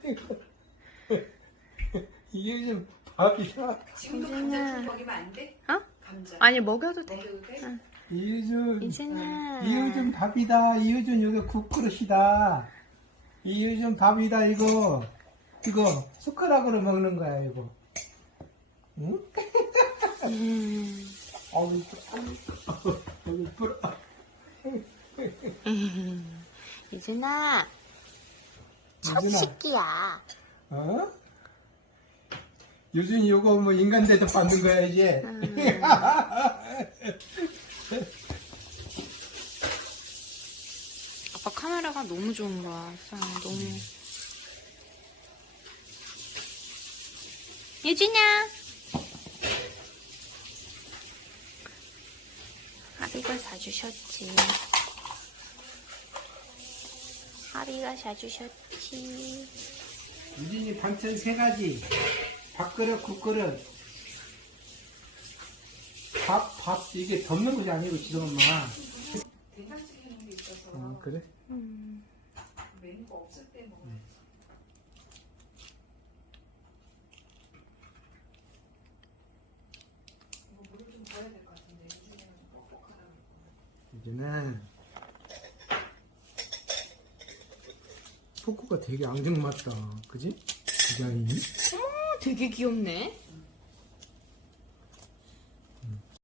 이게 좀 밥이야. 지금도 감자 좀 먹이면 안 돼? 어? 감자. 아니 먹여도 돼. 먹여도 돼? 응. 이유준. 이준아. 이유준 밥이다. 이유준 여기 국그릇이다. 이유준 밥이다 이거. 이거 숟가락으로 먹는 거야 이거. 응? 어우 이쁘. 이준아. 첫 이준아. 식기야. 어? 유준이 요거 뭐 인간 대접 받는 거야 이제. 아빠 카메라가 너무 좋은 거야. 너무. 유준아. 하비가 사주셨지. 하비가 사주셨지. 유준이 반찬 3가지. 밥그릇, 국그릇. 밥 이게 덮는 것이 아니고 지성엄마. 된장찌개 하는 게 있어서 그래? 메뉴가 없을 때 먹어. 이거 물을 좀 부어야 될 것 같은데 요즘에는 좀 뻑뻑하다고. 유준아. 포크가 되게 앙증맞다. 그지? 디자인이? 되게 귀엽네.